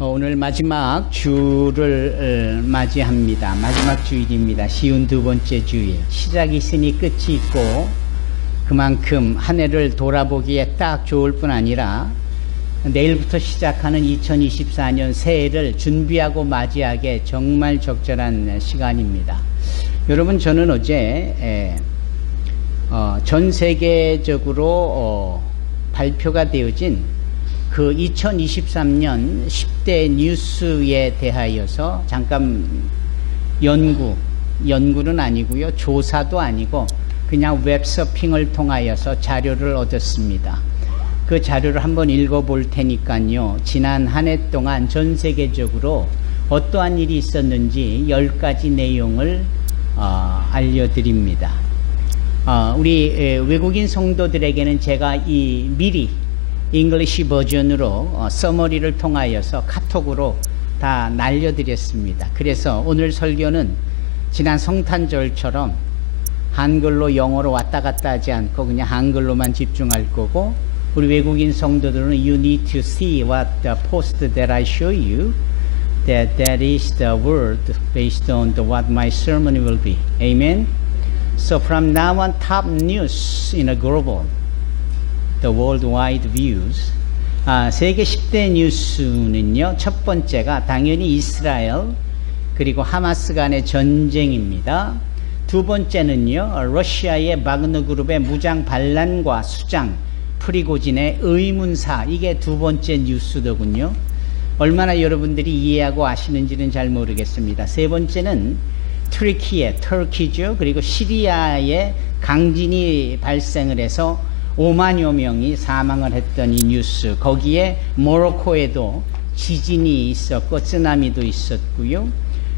오늘 마지막 주를 맞이합니다. 마지막 주일입니다. 쉬운 두 번째 주일. 시작이 있으니 끝이 있고 그만큼 한 해를 돌아보기에 딱 좋을 뿐 아니라 내일부터 시작하는 2024년 새해를 준비하고 맞이하기에 정말 적절한 시간입니다. 여러분, 저는 어제 전 세계적으로 발표가 되어진 그 2023년 10대 뉴스에 대하여서 잠깐 연구는 아니고요, 조사도 아니고 그냥 웹서핑을 통하여서 자료를 얻었습니다. 그 자료를 한번 읽어볼 테니까요, 지난 한 해 동안 전 세계적으로 어떠한 일이 있었는지 10가지 내용을 알려드립니다. 우리 외국인 성도들에게는 제가 미리 잉글리시 버전으로 서머리를 통하여서 카톡으로 다 날려드렸습니다. 그래서 오늘 설교는 지난 성탄절처럼 한글로 영어로 왔다 갔다 하지 않고 그냥 한글로만 집중할 거고, 우리 외국인 성도들은 You need to see what the post that I show you, that is the word based on what my sermon will be. Amen. So from now on, top news in a global, the worldwide views. 세계 10대 뉴스는요, 첫 번째가 당연히 이스라엘 그리고 하마스 간의 전쟁입니다. 두 번째는요, 러시아의 바그너 그룹의 무장 반란과 수장 프리고진의 의문사. 이게 두 번째 뉴스더군요. 얼마나 여러분들이 이해하고 아시는지는 잘 모르겠습니다. 세 번째는 터키죠. 그리고 시리아에 강진이 발생을 해서 5만여 명이 사망을 했던 이 뉴스. 거기에 모로코에도 지진이 있었고 쓰나미도 있었고요.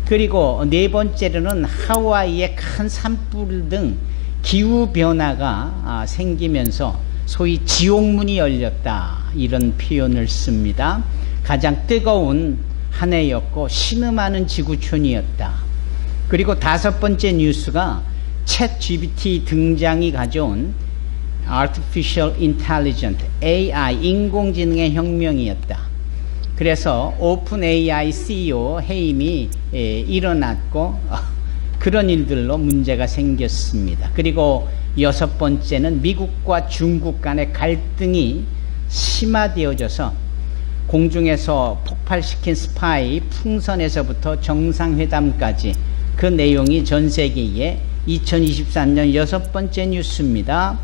그리고 네 번째로는 하와이의 큰 산불 등 기후변화가 생기면서 소위 지옥문이 열렸다, 이런 표현을 씁니다. 가장 뜨거운 한 해였고 신음하는 지구촌이었다. 그리고 다섯 번째 뉴스가 챗 GPT 등장이 가져온 Artificial Intelligence, AI, 인공지능의 혁명이었다. 그래서 오픈 AI CEO 해임이 일어났고 그런 일들로 문제가 생겼습니다. 그리고 여섯 번째는 미국과 중국 간의 갈등이 심화되어져서 공중에서 폭발시킨 스파이 풍선에서부터 정상회담까지, 그 내용이 전 세계의 2023년 여섯 번째 뉴스입니다.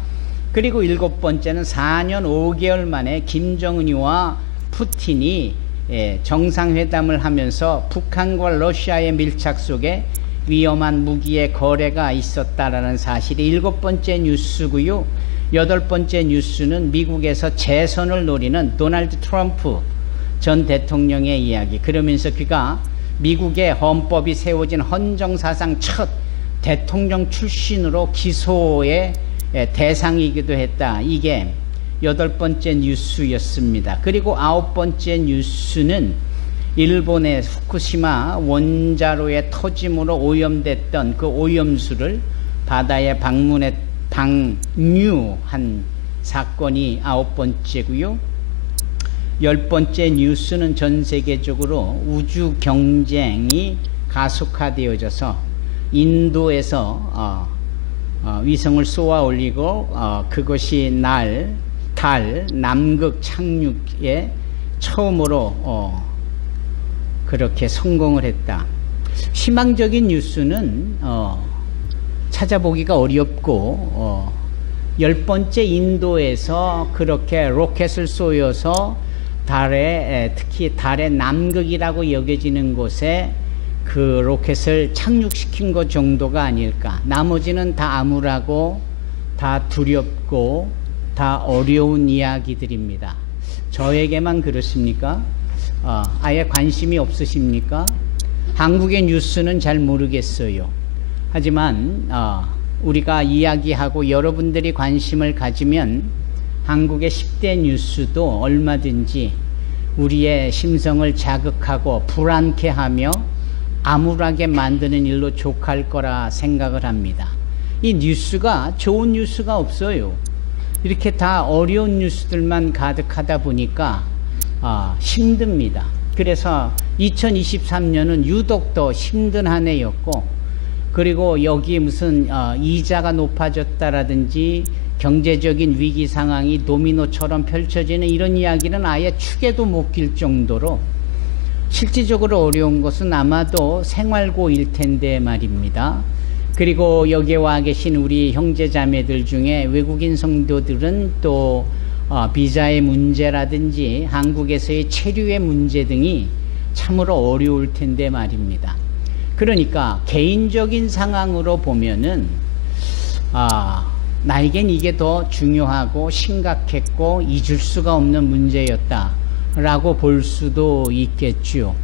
그리고 일곱 번째는 4년 5개월 만에 김정은이와 푸틴이 정상회담을 하면서 북한과 러시아의 밀착 속에 위험한 무기의 거래가 있었다라는 사실이 일곱 번째 뉴스고요. 여덟 번째 뉴스는 미국에서 재선을 노리는 도널드 트럼프 전 대통령의 이야기. 그러면서 그가 미국의 헌법이 세워진 헌정사상 첫 대통령 출신으로 기소의 대상이기도 했다. 이게 여덟 번째 뉴스였습니다. 그리고 아홉 번째 뉴스는 일본의 후쿠시마 원자로의 터짐으로 오염됐던 그 오염수를 바다에 방류한 사건이 아홉 번째고요. 열 번째 뉴스는 전 세계적으로 우주 경쟁이 가속화되어져서 인도에서 위성을 쏘아 올리고 그것이 달 남극 착륙에 처음으로 그렇게 성공을 했다. 희망적인 뉴스는 찾아보기가 어렵고 열 번째 인도에서 그렇게 로켓을 쏘여서 달에, 특히 달의 남극이라고 여겨지는 곳에 그 로켓을 착륙시킨 것 정도가 아닐까. 나머지는 다 암울하고 다 두렵고 다 어려운 이야기들입니다. 저에게만 그렇습니까? 아예 관심이 없으십니까? 한국의 뉴스는 잘 모르겠어요. 하지만 우리가 이야기하고 여러분들이 관심을 가지면 한국의 10대 뉴스도 얼마든지 우리의 심성을 자극하고 불안케 하며 암울하게 만드는 일로 족할 거라 생각을 합니다. 이 뉴스가 좋은 뉴스가 없어요. 이렇게 다 어려운 뉴스들만 가득하다 보니까 힘듭니다. 그래서 2023년은 유독 더 힘든 한 해였고, 그리고 여기 무슨 이자가 높아졌다라든지 경제적인 위기 상황이 도미노처럼 펼쳐지는 이런 이야기는 아예 축에도 못 낄 정도로 실질적으로 어려운 것은 아마도 생활고일 텐데 말입니다. 그리고 여기에 와 계신 우리 형제자매들 중에 외국인 성도들은 또 비자의 문제라든지 한국에서의 체류의 문제 등이 참으로 어려울 텐데 말입니다. 그러니까 개인적인 상황으로 보면은 나에겐 이게 더 중요하고 심각했고 잊을 수가 없는 문제였다라고 볼 수도 있겠죠.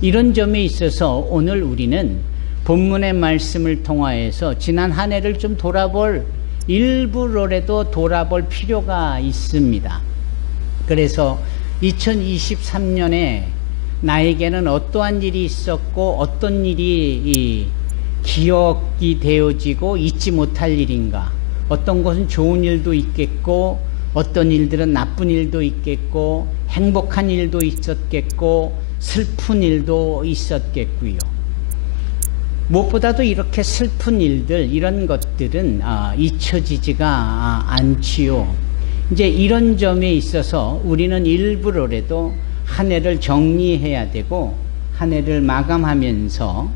이런 점에 있어서 오늘 우리는 본문의 말씀을 통하여서 지난 한 해를 좀 돌아볼, 일부러라도 돌아볼 필요가 있습니다. 그래서 2023년에 나에게는 어떠한 일이 있었고 어떤 일이 기억이 되어지고 잊지 못할 일인가, 어떤 것은 좋은 일도 있겠고 어떤 일들은 나쁜 일도 있겠고 행복한 일도 있었겠고 슬픈 일도 있었겠고요. 무엇보다도 이렇게 슬픈 일들, 이런 것들은 잊혀지지가 않지요. 이제 이런 점에 있어서 우리는 일부러라도 한 해를 정리해야 되고 한 해를 마감하면서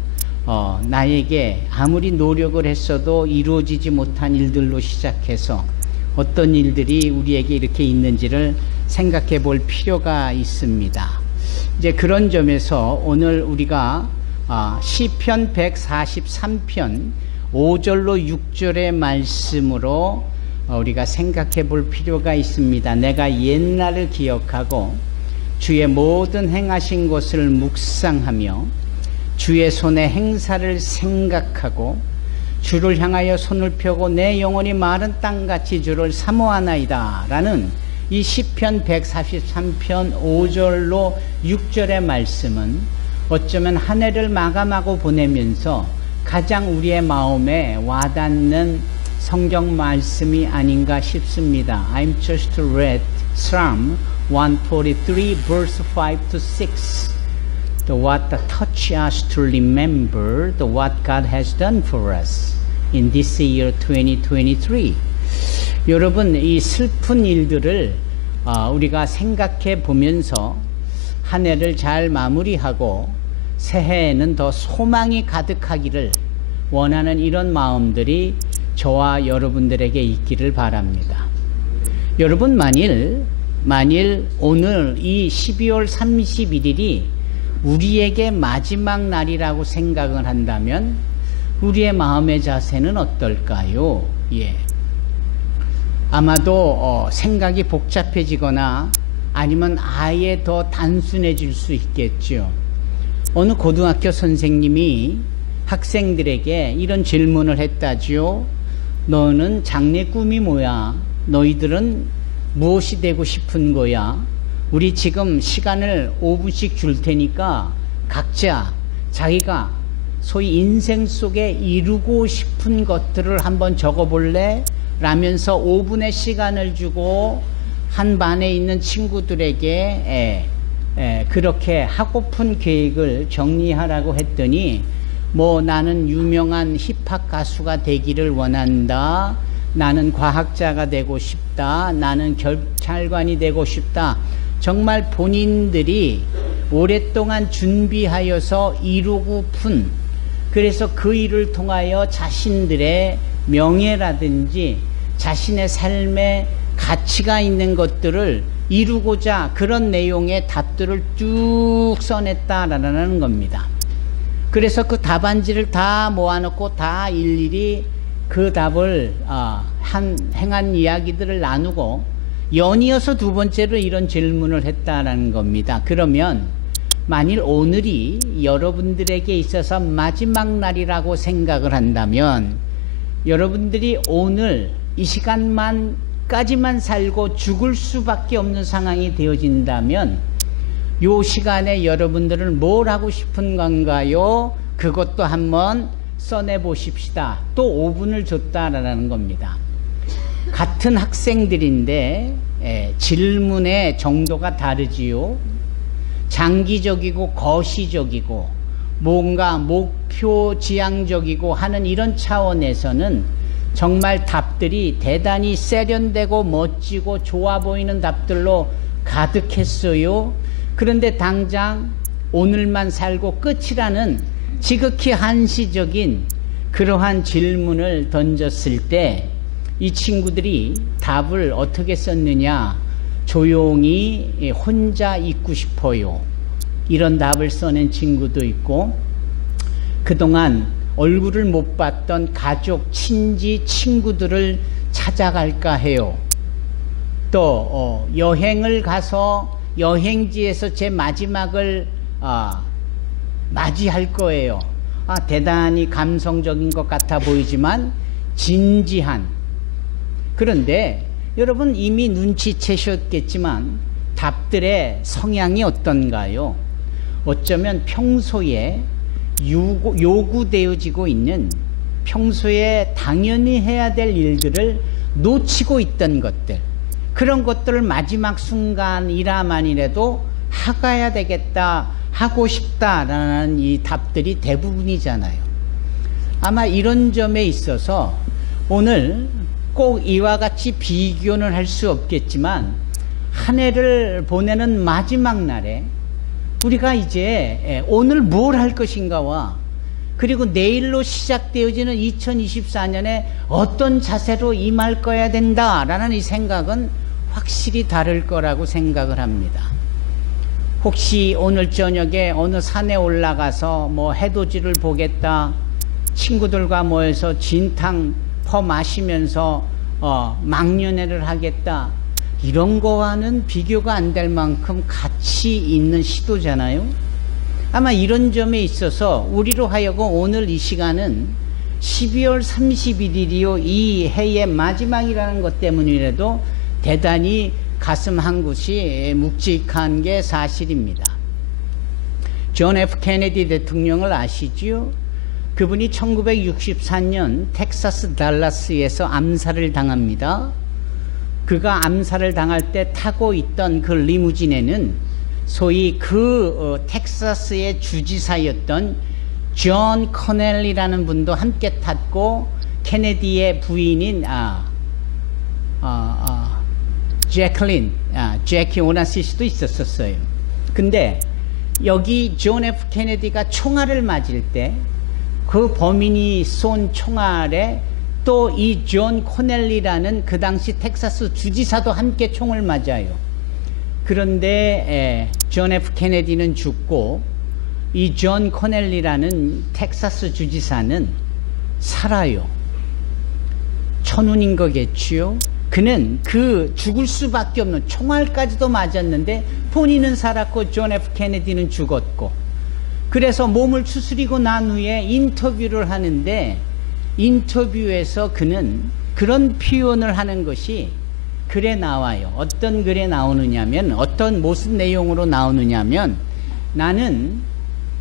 나에게 아무리 노력을 했어도 이루어지지 못한 일들로 시작해서 어떤 일들이 우리에게 이렇게 있는지를 생각해 볼 필요가 있습니다. 이제 그런 점에서 오늘 우리가 시편 143편 5절로 6절의 말씀으로 우리가 생각해 볼 필요가 있습니다. 내가 옛날을 기억하고 주의 모든 행하신 것을 묵상하며 주의 손의 행사를 생각하고 주를 향하여 손을 펴고 내 영혼이 마른 땅같이 주를 사모하나이다 라는 이 시편 143편 5절로 6절의 말씀은 어쩌면 한 해를 마감하고 보내면서 가장 우리의 마음에 와닿는 성경 말씀이 아닌가 싶습니다. I'm just read Psalm 143 verse 5 to 6. What touch us to remember what God has done for us in this year 2023. 여러분, 이 슬픈 일들을 우리가 생각해 보면서 한 해를 잘 마무리하고 새해에는 더 소망이 가득하기를 원하는 이런 마음들이 저와 여러분들에게 있기를 바랍니다. 여러분, 만일 오늘 이 12월 31일이 우리에게 마지막 날이라고 생각을 한다면 우리의 마음의 자세는 어떨까요? 아마도 생각이 복잡해지거나 아니면 아예 더 단순해질 수 있겠죠. 어느 고등학교 선생님이 학생들에게 이런 질문을 했다지요. 너는 장래 꿈이 뭐야? 너희들은 무엇이 되고 싶은 거야? 우리 지금 시간을 5분씩 줄 테니까 각자 자기가 소위 인생 속에 이루고 싶은 것들을 한번 적어볼래? 라면서 5분의 시간을 주고 한 반에 있는 친구들에게 그렇게 하고픈 계획을 정리하라고 했더니 나는 유명한 힙합 가수가 되기를 원한다. 나는 과학자가 되고 싶다. 나는 경찰관이 되고 싶다. 정말 본인들이 오랫동안 준비하여서 이루고픈, 그래서 그 일을 통하여 자신들의 명예라든지 자신의 삶에 가치가 있는 것들을 이루고자 그런 내용의 답들을 쭉 써냈다라는 겁니다. 그래서 그 답안지를 다 모아놓고 다 일일이 그 답을 행한 이야기들을 나누고 연이어서 두 번째로 이런 질문을 했다라는 겁니다. 그러면 만일 오늘이 여러분들에게 있어서 마지막 날이라고 생각을 한다면 여러분들이 오늘 이 시간까지만 살고 죽을 수밖에 없는 상황이 되어진다면 이 시간에 여러분들은 뭘 하고 싶은 건가요? 그것도 한번 써내보십시다. 또 5분을 줬다라는 겁니다. 같은 학생들인데 질문의 정도가 다르지요. 장기적이고 거시적이고 뭔가 목표 지향적이고 하는 이런 차원에서는 정말 답들이 대단히 세련되고 멋지고 좋아 보이는 답들로 가득했어요. 그런데 당장 오늘만 살고 끝이라는 지극히 한시적인 그러한 질문을 던졌을 때 이 친구들이 답을 어떻게 썼느냐, 조용히 혼자 있고 싶어요, 이런 답을 써낸 친구도 있고, 그동안 얼굴을 못 봤던 가족, 친지, 친구들을 찾아갈까 해요. 또 여행을 가서 여행지에서 제 마지막을 맞이할 거예요. 대단히 감성적인 것 같아 보이지만 진지한. 그런데 여러분 이미 눈치채셨겠지만 답들의 성향이 어떤가요? 어쩌면 평소에 요구되어지고 있는, 평소에 당연히 해야 될 일들을 놓치고 있던 것들, 그런 것들을 마지막 순간이라만이라도 하가야 되겠다, 하고 싶다라는 이 답들이 대부분이잖아요. 아마 이런 점에 있어서 오늘 꼭 이와 같이 비교는 할 수 없겠지만 한 해를 보내는 마지막 날에 우리가 이제 오늘 뭘 할 것인가와 그리고 내일로 시작되어지는 2024년에 어떤 자세로 임할 거야 된다라는 이 생각은 확실히 다를 거라고 생각을 합니다. 혹시 오늘 저녁에 어느 산에 올라가서 뭐 해돋이를 보겠다, 친구들과 모여서 진탕 퍼 마시면서 망년회를 하겠다, 이런 거와는 비교가 안 될 만큼 가치 있는 시도잖아요. 아마 이런 점에 있어서 우리로 하여금 오늘 이 시간은 12월 31일이요 이 해의 마지막이라는 것 때문이라도 대단히 가슴 한 곳이 묵직한 게 사실입니다. 존 F 케네디 대통령을 아시지요? 그분이 1964년 텍사스 달라스에서 암살을 당합니다. 그가 암살을 당할 때 타고 있던 그 리무진에는 소위 텍사스의 주지사였던 존 커넬리라는 분도 함께 탔고, 케네디의 부인인 제키 오나시스도 있었어요. 근데 여기 존 F 케네디가 총알을 맞을 때 그 범인이 쏜 총알에 또 이 존 코넬리라는 그 당시 텍사스 주지사도 함께 총을 맞아요. 그런데 존 F 케네디는 죽고 이 존 코넬리라는 텍사스 주지사는 살아요. 천운인 거겠지요. 그는 그 죽을 수밖에 없는, 총알까지도 맞았는데 본인은 살았고 존 F 케네디는 죽었고, 그래서 몸을 추스리고 난 후에 인터뷰를 하는데 인터뷰에서 그는 그런 표현을 하는 것이 글에 나와요. 어떤 글에 나오느냐면, 어떤 무슨 내용으로 나오느냐면, 나는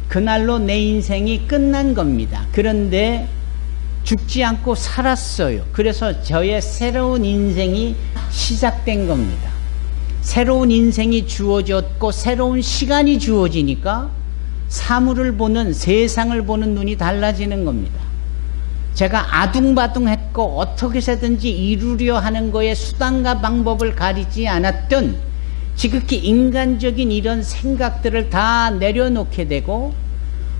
그날로 내 인생이 끝난 겁니다. 그런데 죽지 않고 살았어요. 그래서 저의 새로운 인생이 시작된 겁니다. 새로운 인생이 주어졌고 새로운 시간이 주어지니까 사물을 보는, 세상을 보는 눈이 달라지는 겁니다. 제가 아둥바둥했고 어떻게 해서든지 이루려 하는 거에 수단과 방법을 가리지 않았던 지극히 인간적인 이런 생각들을 다 내려놓게 되고,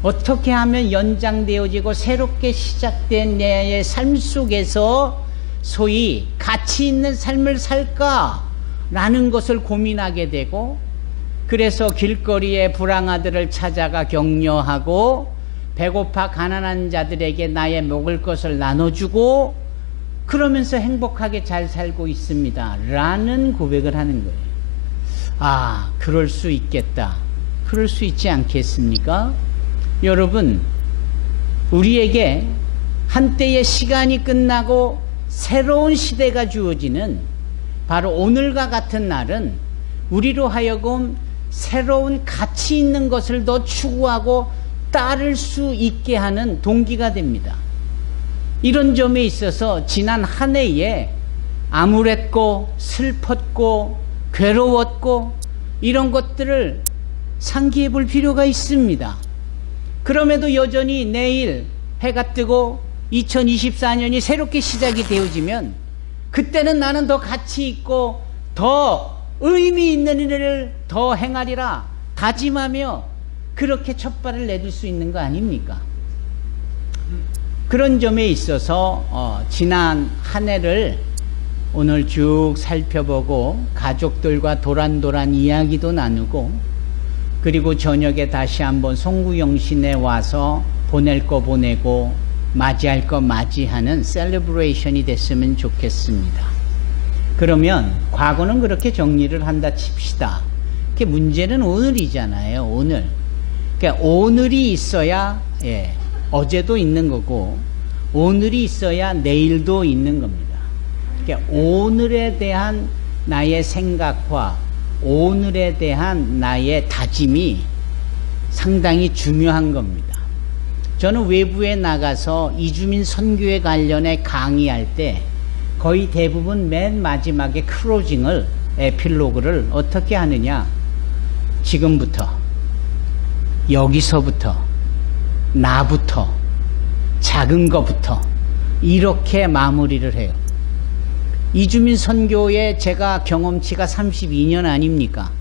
어떻게 하면 연장되어지고 새롭게 시작된 내 삶 속에서 소위 가치 있는 삶을 살까라는 것을 고민하게 되고, 그래서 길거리에 불황아들을 찾아가 격려하고 배고파 가난한 자들에게 나의 먹을 것을 나눠주고 그러면서 행복하게 잘 살고 있습니다 라는 고백을 하는 거예요. 그럴 수 있겠다, 그럴 수 있지 않겠습니까? 여러분, 우리에게 한때의 시간이 끝나고 새로운 시대가 주어지는 바로 오늘과 같은 날은 우리로 하여금 새로운 가치 있는 것을 더 추구하고 따를 수 있게 하는 동기가 됩니다. 이런 점에 있어서 지난 한 해에 암울했고 슬펐고 괴로웠고 이런 것들을 상기해 볼 필요가 있습니다. 그럼에도 여전히 내일 해가 뜨고 2024년이 새롭게 시작이 되어지면 그때는 나는 더 가치 있고 더 의미 있는 일을 더 행하리라 다짐하며 그렇게 첫발을 내둘 수 있는 거 아닙니까? 그런 점에 있어서 지난 한 해를 오늘 쭉 살펴보고 가족들과 도란도란 이야기도 나누고 그리고 저녁에 다시 한번 송구영신에 와서 보낼 거 보내고 맞이할 거 맞이하는 셀러브레이션이 됐으면 좋겠습니다. 그러면 과거는 그렇게 정리를 한다 칩시다. 그 문제는 오늘이잖아요. 오늘. 그러니까 오늘이 있어야 어제도 있는 거고 오늘이 있어야 내일도 있는 겁니다. 그러니까 오늘에 대한 나의 생각과 오늘에 대한 나의 다짐이 상당히 중요한 겁니다. 저는 외부에 나가서 이주민 선교에 관련해 강의할 때 거의 대부분 맨 마지막에 클로징을 에필로그를 어떻게 하느냐, 지금부터 여기서부터 나부터 작은 것부터 이렇게 마무리를 해요. 이주민 선교에 제가 경험치가 32년 아닙니까?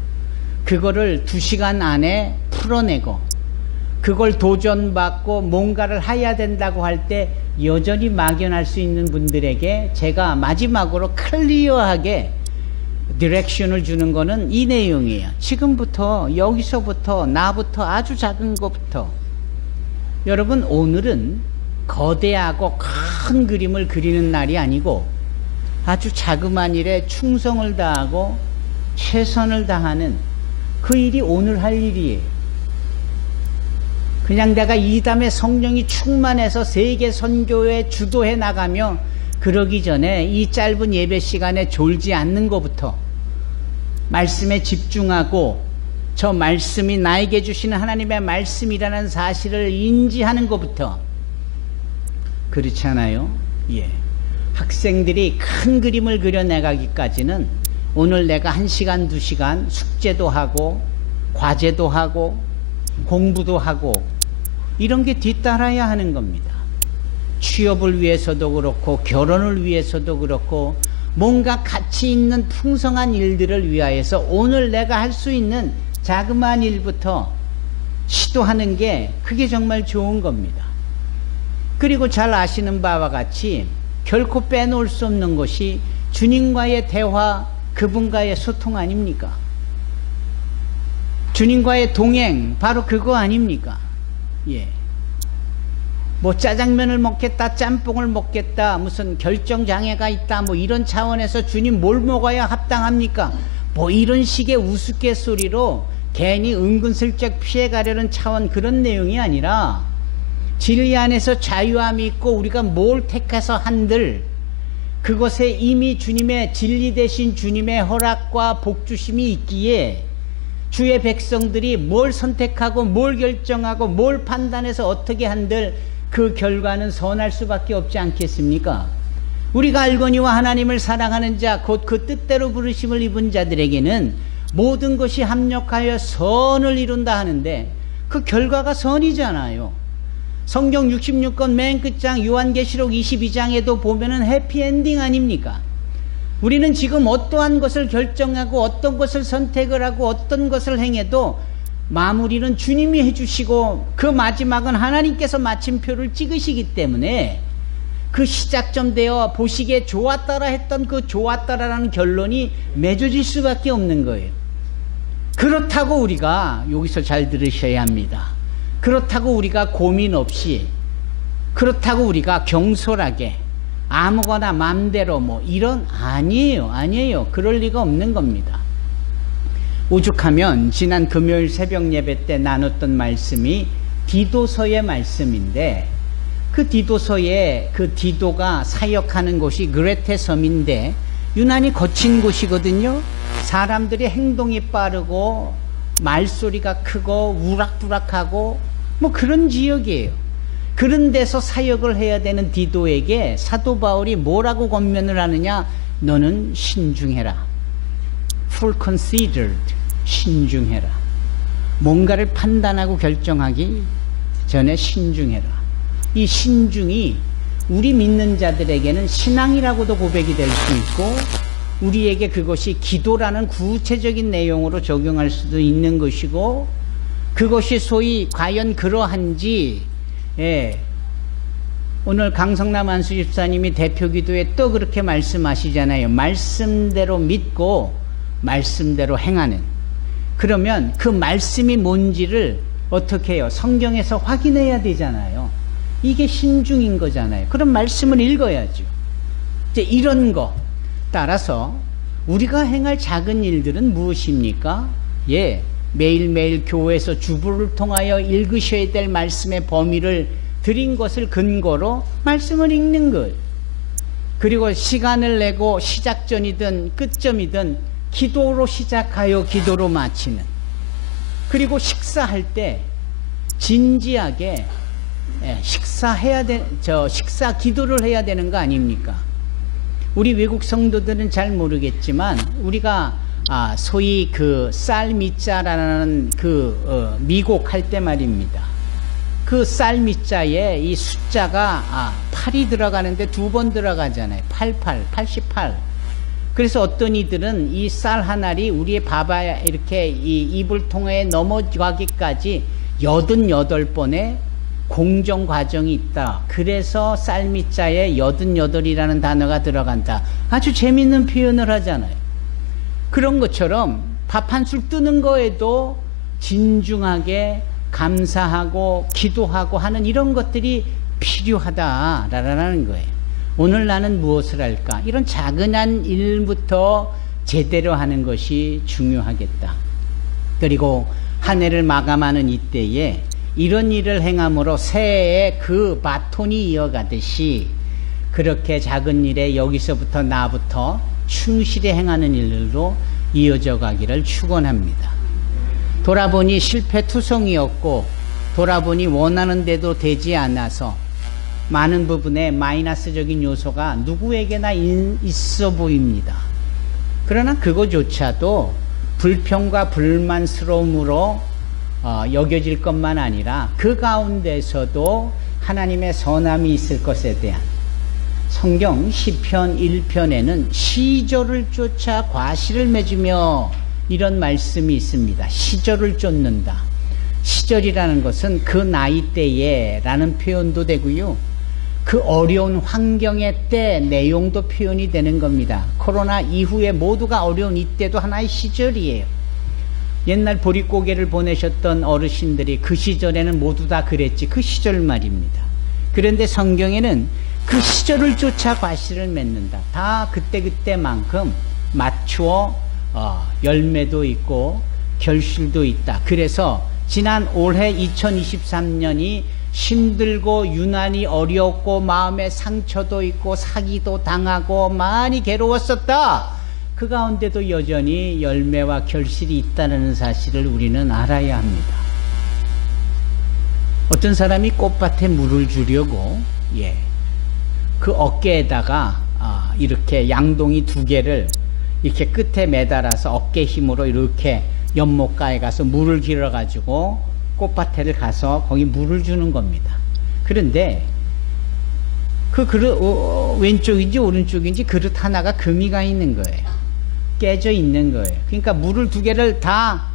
그거를 2시간 안에 풀어내고 그걸 도전받고 뭔가를 해야 된다고 할 때 여전히 막연할 수 있는 분들에게 제가 마지막으로 클리어하게 디렉션을 주는 거는 이 내용이에요. 지금부터 여기서부터 나부터 아주 작은 것부터. 여러분, 오늘은 거대하고 큰 그림을 그리는 날이 아니고 아주 자그마한 일에 충성을 다하고 최선을 다하는 그 일이 오늘 할 일이에요. 그냥 내가 이담에 성령이 충만해서 세계 선교에 주도해 나가며 그러기 전에 이 짧은 예배 시간에 졸지 않는 것부터 말씀에 집중하고 저 말씀이 나에게 주시는 하나님의 말씀이라는 사실을 인지하는 것부터. 그렇지 않아요? 예. 학생들이 큰 그림을 그려내가기까지는 오늘 내가 1시간, 2시간 숙제도 하고 과제도 하고 공부도 하고 이런 게 뒤따라야 하는 겁니다. 취업을 위해서도 그렇고 결혼을 위해서도 그렇고 뭔가 가치 있는 풍성한 일들을 위하여서 오늘 내가 할 수 있는 자그마한 일부터 시도하는 게 그게 정말 좋은 겁니다. 그리고 잘 아시는 바와 같이 결코 빼놓을 수 없는 것이 주님과의 대화, 그분과의 소통 아닙니까? 주님과의 동행, 바로 그거 아닙니까? 예. 뭐 짜장면을 먹겠다, 짬뽕을 먹겠다, 무슨 결정장애가 있다, 뭐 이런 차원에서 주님 뭘 먹어야 합당합니까? 뭐 이런 식의 우스갯소리로 괜히 은근슬쩍 피해가려는 차원 그런 내용이 아니라 진리 안에서 자유함이 있고 우리가 뭘 택해서 한들 그것에 이미 주님의 진리 대신 주님의 허락과 복주심이 있기에 주의 백성들이 뭘 선택하고 뭘 결정하고 뭘 판단해서 어떻게 한들 그 결과는 선할 수밖에 없지 않겠습니까? 우리가 알거니와 하나님을 사랑하는 자 곧 그 뜻대로 부르심을 입은 자들에게는 모든 것이 합력하여 선을 이룬다 하는데 그 결과가 선이잖아요. 성경 66권 맨 끝장 요한계시록 22장에도 보면은 해피엔딩 아닙니까? 우리는 지금 어떠한 것을 결정하고 어떤 것을 선택을 하고 어떤 것을 행해도 마무리는 주님이 해주시고 그 마지막은 하나님께서 마침표를 찍으시기 때문에 그 시작점 되어 보시기에 좋았더라 했던 그 좋았더라라는 결론이 맺어질 수밖에 없는 거예요. 그렇다고 우리가 여기서 잘 들으셔야 합니다. 그렇다고 우리가 고민 없이, 그렇다고 우리가 경솔하게 아무거나 맘대로 뭐 이런 아니에요. 그럴 리가 없는 겁니다. 오죽하면 지난 금요일 새벽 예배 때 나눴던 말씀이 디도서의 말씀인데 그 디도서에 그 디도가 사역하는 곳이 그레테 섬인데 유난히 거친 곳이거든요. 사람들이 행동이 빠르고 말소리가 크고 우락부락하고 뭐 그런 지역이에요. 그런 데서 사역을 해야 되는 디도에게 사도 바울이 뭐라고 권면을 하느냐? 너는 신중해라. Full considered. 신중해라. 뭔가를 판단하고 결정하기 전에 신중해라. 이 신중이 우리 믿는 자들에게는 신앙이라고도 고백이 될 수 있고 우리에게 그것이 기도라는 구체적인 내용으로 적용할 수도 있는 것이고 그것이 소위 과연 그러한지 오늘 강성남 안수 집사님이 대표기도에 또 그렇게 말씀하시잖아요. 말씀대로 믿고 말씀대로 행하는. 그러면 그 말씀이 뭔지를 어떻게 해요? 성경에서 확인해야 되잖아요. 이게 신중인 거잖아요. 그럼 말씀을 읽어야죠. 이제 이런 거 따라서 우리가 행할 작은 일들은 무엇입니까? 매일매일 교회에서 주부를 통하여 읽으셔야 될 말씀의 범위를 드린 것을 근거로 말씀을 읽는 것. 그리고 시간을 내고 시작전이든 끝점이든 기도로 시작하여 기도로 마치는. 그리고 식사할 때 진지하게 식사 기도를 해야 되는 거 아닙니까? 우리 외국 성도들은 잘 모르겠지만 우리가 소위 그 쌀미자라는 미곡할 때 말입니다. 그 쌀미자에 이 숫자가 8이 들어가는데 2번 들어가잖아요. 88. 그래서 어떤 이들은 이 쌀 한 알이 우리의 밥에 이렇게 이 입을 통해 넘어가기까지 88번의 공정 과정이 있다. 그래서 쌀미자에 88이라는 단어가 들어간다. 아주 재밌는 표현을 하잖아요. 그런 것처럼 밥 한 술 뜨는 거에도 진중하게 감사하고 기도하고 하는 이런 것들이 필요하다라는 거예요. 오늘 나는 무엇을 할까? 이런 작은 일부터 제대로 하는 것이 중요하겠다. 그리고 한 해를 마감하는 이때에 이런 일을 행함으로 새해에 그 바톤이 이어가듯이 그렇게 작은 일에 여기서부터 나부터 충실히 행하는 일들로 이어져 가기를 축원합니다. 돌아보니 실패투성이었고 돌아보니 원하는 대로 되지 않아서 많은 부분에 마이너스적인 요소가 누구에게나 있어 보입니다. 그러나 그거조차도 불평과 불만스러움으로 여겨질 것만 아니라 그 가운데서도 하나님의 선함이 있을 것에 대한 성경 시편 1편에는 시절을 쫓아 과실을 맺으며 이런 말씀이 있습니다. 시절을 쫓는다. 시절이라는 것은 그 나이대에 라는 표현도 되고요. 그 어려운 환경의 때 내용도 표현이 되는 겁니다. 코로나 이후에 모두가 어려운 이때도 하나의 시절이에요. 옛날 보릿고개를 보내셨던 어르신들이 그 시절에는 모두 다 그랬지. 그 시절 말입니다. 그런데 성경에는 그 시절을 쫓아 과실을 맺는다. 다 그때그때만큼 맞추어 열매도 있고 결실도 있다. 그래서 지난 올해 2023년이 힘들고 유난히 어렵고 마음에 상처도 있고 사기도 당하고 많이 괴로웠었다. 그 가운데도 여전히 열매와 결실이 있다는 사실을 우리는 알아야 합니다. 어떤 사람이 꽃밭에 물을 주려고 그 어깨에다가 이렇게 양동이 2개를 이렇게 끝에 매달아서 어깨 힘으로 이렇게 연못가에 가서 물을 길어 가지고 꽃밭에를 가서 거기 물을 주는 겁니다. 그런데 그 그릇 왼쪽인지 오른쪽인지 그릇 하나가 금이가 있는 거예요. 깨져 있는 거예요. 그러니까 물을 2개를 다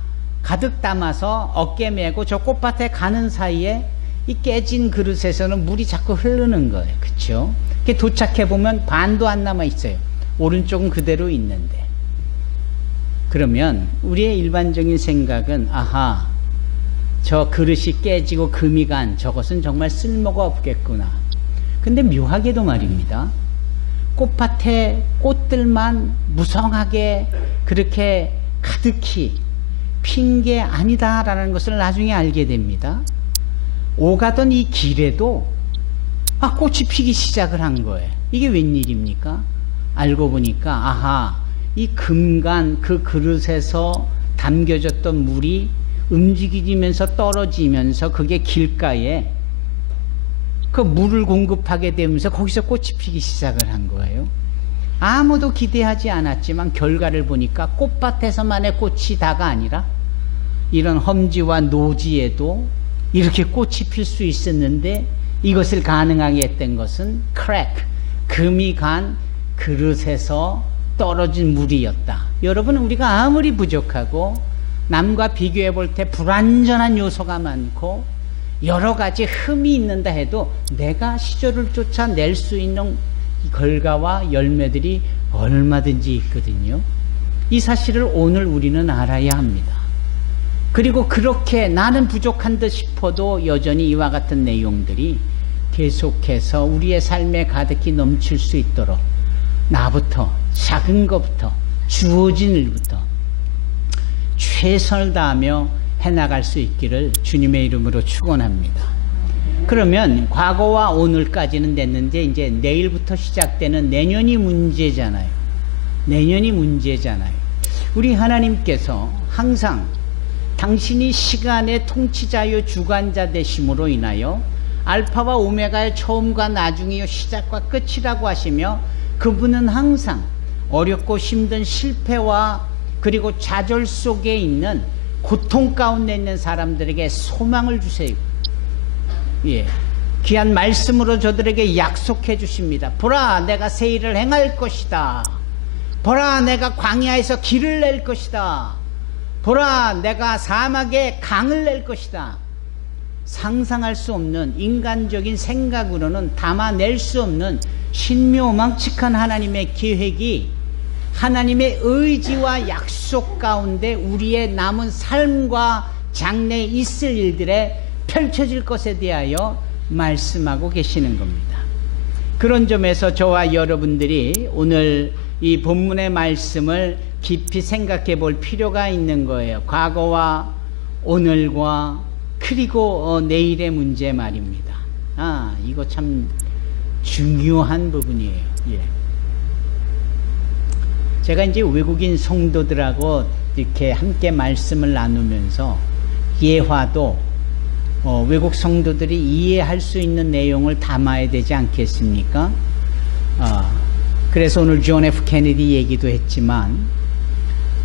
가득 담아서 어깨 메고 저 꽃밭에 가는 사이에 이 깨진 그릇에서는 물이 자꾸 흐르는 거예요. 그렇죠? 도착해 보면 반도 안 남아 있어요. 오른쪽은 그대로 있는데. 그러면 우리의 일반적인 생각은 아하, 저 그릇이 깨지고 금이 간 저것은 정말 쓸모가 없겠구나. 근데 묘하게도 말입니다. 꽃밭에 꽃들만 무성하게 그렇게 가득히 핀 게 아니다라는 것을 나중에 알게 됩니다. 오가던 이 길에도 꽃이 피기 시작을 한 거예요. 이게 웬일입니까? 알고 보니까 아하, 이 금간 그 그릇에서 담겨졌던 물이 움직이면서 떨어지면서 그게 길가에 그 물을 공급하게 되면서 거기서 꽃이 피기 시작을 한 거예요. 아무도 기대하지 않았지만 결과를 보니까 꽃밭에서만의 꽃이 다가 아니라 이런 험지와 노지에도 이렇게 꽃이 필 수 있었는데 이것을 가능하게 했던 것은 금이 간 그릇에서 떨어진 물이었다. 여러분, 우리가 아무리 부족하고 남과 비교해 볼 때 불완전한 요소가 많고 여러 가지 흠이 있는다 해도 내가 시절을 쫓아낼 수 있는 결과와 열매들이 얼마든지 있거든요. 이 사실을 오늘 우리는 알아야 합니다. 그리고 그렇게 나는 부족한 듯 싶어도 여전히 이와 같은 내용들이 계속해서 우리의 삶에 가득히 넘칠 수 있도록 나부터, 작은 것부터, 주어진 일부터 최선을 다하며 해나갈 수 있기를 주님의 이름으로 축원합니다. 그러면 과거와 오늘까지는 됐는데 이제 내일부터 시작되는 내년이 문제잖아요. 내년이 문제잖아요. 우리 하나님께서 항상 당신이 시간의 통치자요 주관자 되심으로 인하여 알파와 오메가의 처음과 나중이요 시작과 끝이라고 하시며 그분은 항상 어렵고 힘든 실패와 그리고 좌절 속에 있는 고통 가운데 있는 사람들에게 소망을 주세요. 예, 귀한 말씀으로 저들에게 약속해 주십니다. 보라, 내가 새 일을 행할 것이다. 보라, 내가 광야에서 길을 낼 것이다. 보라, 내가 사막에 강을 낼 것이다. 상상할 수 없는 인간적인 생각으로는 담아낼 수 없는 신묘망측한 하나님의 계획이 하나님의 의지와 약속 가운데 우리의 남은 삶과 장래에 있을 일들에 펼쳐질 것에 대하여 말씀하고 계시는 겁니다. 그런 점에서 저와 여러분들이 오늘 이 본문의 말씀을 깊이 생각해 볼 필요가 있는 거예요. 과거와 오늘과 그리고 내일의 문제 말입니다. 이거 참 중요한 부분이에요. 예. 제가 이제 외국인 성도들하고 이렇게 함께 말씀을 나누면서 예화도 외국 성도들이 이해할 수 있는 내용을 담아야 되지 않겠습니까? 그래서 오늘 존 F 케네디 얘기도 했지만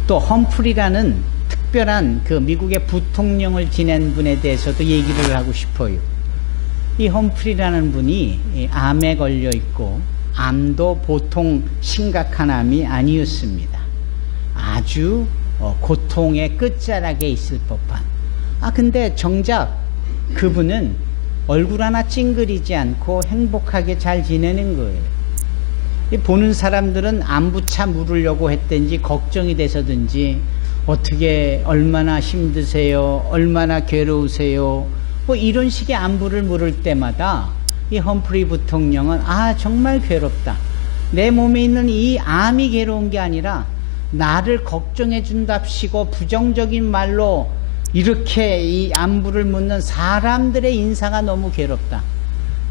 또 험프리라는 특별한 그 미국의 부통령을 지낸 분에 대해서도 얘기를 하고 싶어요. 이 험프리라는 분이 암에 걸려 있고 암도 보통 심각한 암이 아니었습니다. 아주 고통의 끝자락에 있을 법한. 근데 정작 그분은 얼굴 하나 찡그리지 않고 행복하게 잘 지내는 거예요. 보는 사람들은 안부차 물으려고 했든지 걱정이 돼서든지 어떻게 얼마나 힘드세요? 얼마나 괴로우세요? 뭐 이런 식의 안부를 물을 때마다 이 험프리 부통령은 정말 괴롭다. 내 몸에 있는 이 암이 괴로운 게 아니라 나를 걱정해 준답시고 부정적인 말로 이렇게 이 안부를 묻는 사람들의 인사가 너무 괴롭다.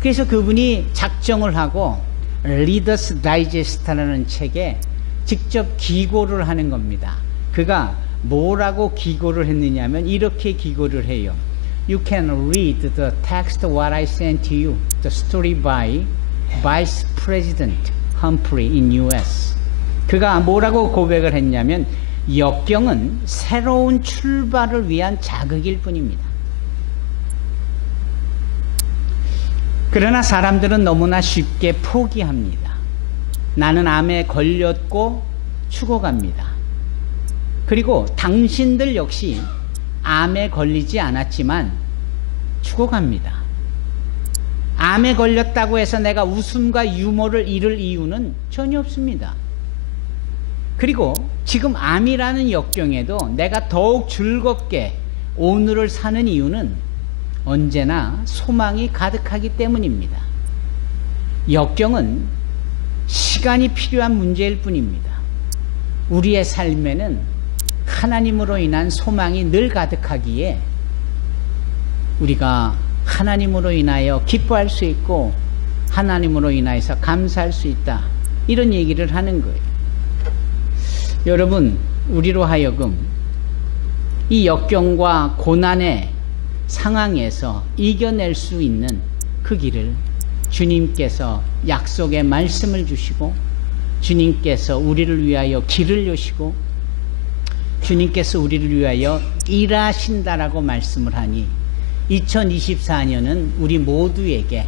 그래서 그분이 작정을 하고 리더스 다이제스트라는 책에 직접 기고를 하는 겁니다. 그가 뭐라고 기고를 했느냐면 이렇게 기고를 해요. You can read the text what I sent to you, the story by Vice President Humphrey in U.S. 그가 뭐라고 고백을 했냐면 역경은 새로운 출발을 위한 자극일 뿐입니다. 그러나 사람들은 너무나 쉽게 포기합니다. 나는 암에 걸렸고 죽어갑니다. 그리고 당신들 역시 암에 걸리지 않았지만 죽어갑니다. 암에 걸렸다고 해서 내가 웃음과 유머를 잃을 이유는 전혀 없습니다. 그리고 지금 암이라는 역경에도 내가 더욱 즐겁게 오늘을 사는 이유는 언제나 소망이 가득하기 때문입니다. 역경은 시간이 필요한 문제일 뿐입니다. 우리의 삶에는 하나님으로 인한 소망이 늘 가득하기에 우리가 하나님으로 인하여 기뻐할 수 있고 하나님으로 인하여서 감사할 수 있다. 이런 얘기를 하는 거예요. 여러분, 우리로 하여금 이 역경과 고난의 상황에서 이겨낼 수 있는 그 길을 주님께서 약속의 말씀을 주시고 주님께서 우리를 위하여 길을 여시고 주님께서 우리를 위하여 일하신다라고 말씀을 하니 2024년은 우리 모두에게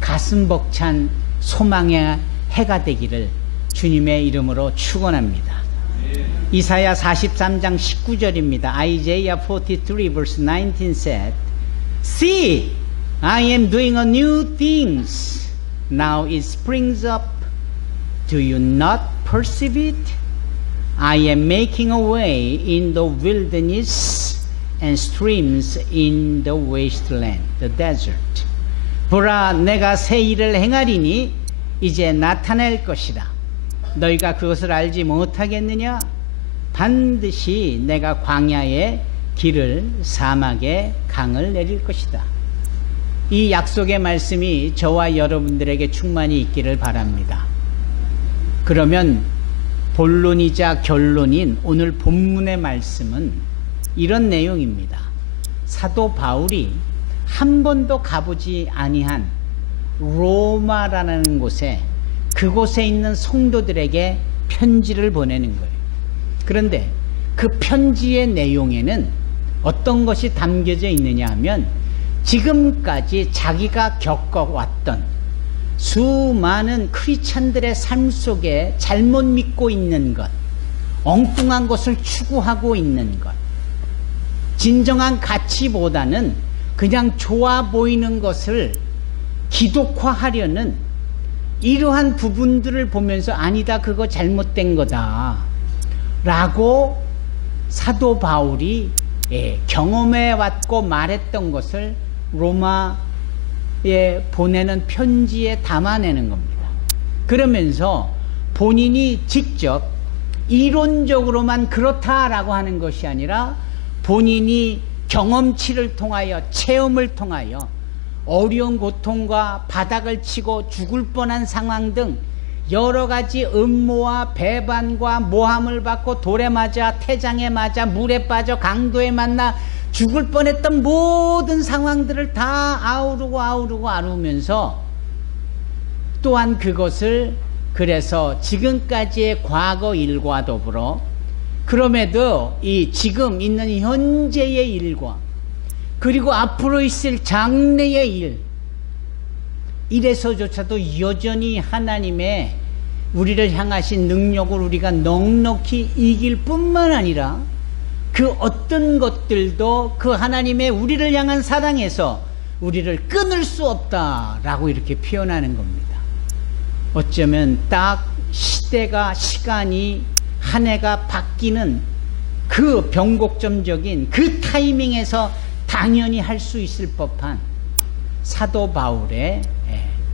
가슴 벅찬 소망의 해가 되기를 주님의 이름으로 축원합니다. 이사야 43장 19절입니다. Isaiah 43 verse 19 said, See, I am doing a new things. Now it springs up. Do you not perceive it? I am making a way in the wilderness and streams in the wasteland, the desert. 보라, 내가 새 일을 행하리니 이제 나타낼 것이다. 너희가 그것을 알지 못하겠느냐? 반드시 내가 광야에 길을, 사막에 강을 내릴 것이다. 이 약속의 말씀이 저와 여러분들에게 충만히 있기를 바랍니다. 그러면 본론이자 결론인 오늘 본문의 말씀은 이런 내용입니다. 사도 바울이 한 번도 가보지 아니한 로마라는 곳에, 그곳에 있는 성도들에게 편지를 보내는 거예요. 그런데 그 편지의 내용에는 어떤 것이 담겨져 있느냐 하면, 지금까지 자기가 겪어왔던 수많은 크리스찬들의 삶 속에 잘못 믿고 있는 것, 엉뚱한 것을 추구하고 있는 것, 진정한 가치보다는 그냥 좋아 보이는 것을 기독화하려는 이러한 부분들을 보면서 아니다, 그거 잘못된 거다 라고 사도 바울이 경험해 왔고 말했던 것을 로마에 보내는 편지에 담아내는 겁니다. 그러면서 본인이 직접 이론적으로만 그렇다라고 하는 것이 아니라 본인이 경험치를 통하여, 체험을 통하여 어려운 고통과 바닥을 치고 죽을 뻔한 상황 등 여러 가지 음모와 배반과 모함을 받고 돌에 맞아, 태장에 맞아, 물에 빠져, 강도에 만나 죽을 뻔했던 모든 상황들을 다 아우르면서 또한 그것을, 그래서 지금까지의 과거 일과 더불어 그럼에도 이 지금 있는 현재의 일과 그리고 앞으로 있을 장래의 일, 이래서조차도 여전히 하나님의 우리를 향하신 능력을 우리가 넉넉히 이길 뿐만 아니라 그 어떤 것들도 그 하나님의 우리를 향한 사랑에서 우리를 끊을 수 없다라고 이렇게 표현하는 겁니다. 어쩌면 딱 시대가, 시간이, 한 해가 바뀌는 그 변곡점적인 그 타이밍에서 당연히 할 수 있을 법한 사도 바울의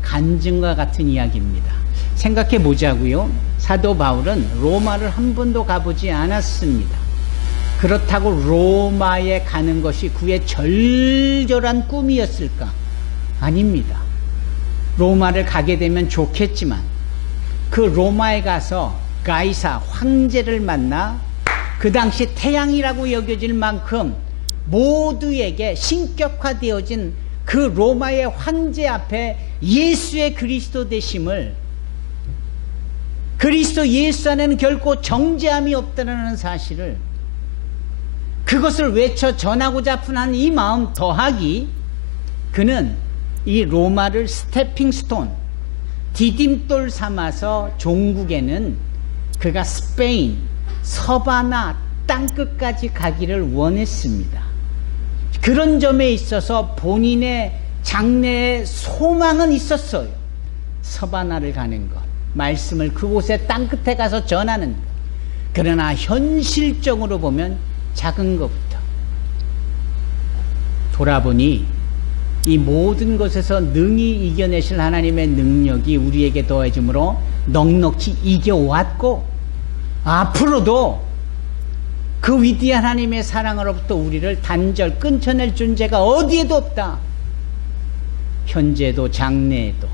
간증과 같은 이야기입니다. 생각해 보자고요. 사도 바울은 로마를 한 번도 가보지 않았습니다. 그렇다고 로마에 가는 것이 그의 절절한 꿈이었을까? 아닙니다. 로마를 가게 되면 좋겠지만 그 로마에 가서 가이사 황제를 만나 그 당시 태양이라고 여겨질 만큼 모두에게 신격화되어진 그 로마의 황제 앞에 예수의 그리스도 되심을, 그리스도 예수 안에는 결코 정죄함이 없다는 사실을, 그것을 외쳐 전하고자 한 이 마음 더하기, 그는 이 로마를 스태핑 스톤, 디딤돌 삼아서 종국에는 그가 스페인, 서바나 땅끝까지 가기를 원했습니다. 그런 점에 있어서 본인의 장래의 소망은 있었어요. 서바나를 가는 것, 말씀을 그곳에 땅끝에 가서 전하는 것. 그러나 현실적으로 보면 작은 것부터 돌아보니 이 모든 것에서 능히 이겨내실 하나님의 능력이 우리에게 더해짐으로 넉넉히 이겨왔고, 앞으로도 그 위대한 하나님의 사랑으로부터 우리를 단절 끊쳐낼 존재가 어디에도 없다. 현재도 장래에도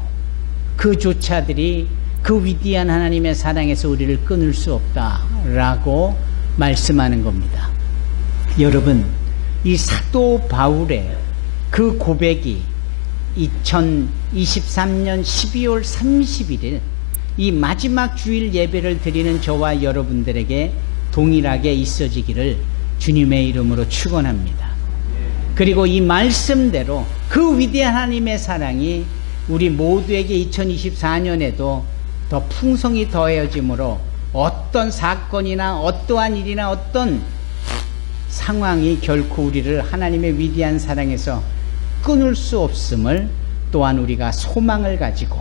그 조차들이 그 위대한 하나님의 사랑에서 우리를 끊을 수 없다라고 말씀하는 겁니다. 여러분, 이 사도 바울의 그 고백이 2023년 12월 31일 이 마지막 주일 예배를 드리는 저와 여러분들에게 동일하게 있어지기를 주님의 이름으로 축원합니다. 그리고 이 말씀대로 그 위대한 하나님의 사랑이 우리 모두에게 2024년에도 더 풍성히 더해짐으로 어떤 사건이나 어떠한 일이나 어떤 상황이 결코 우리를 하나님의 위대한 사랑에서 끊을 수 없음을 또한 우리가 소망을 가지고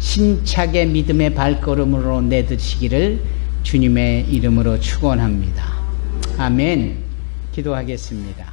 신차게 믿음의 발걸음으로 내드시기를 주님의 이름으로 축원합니다. 아멘. 기도하겠습니다.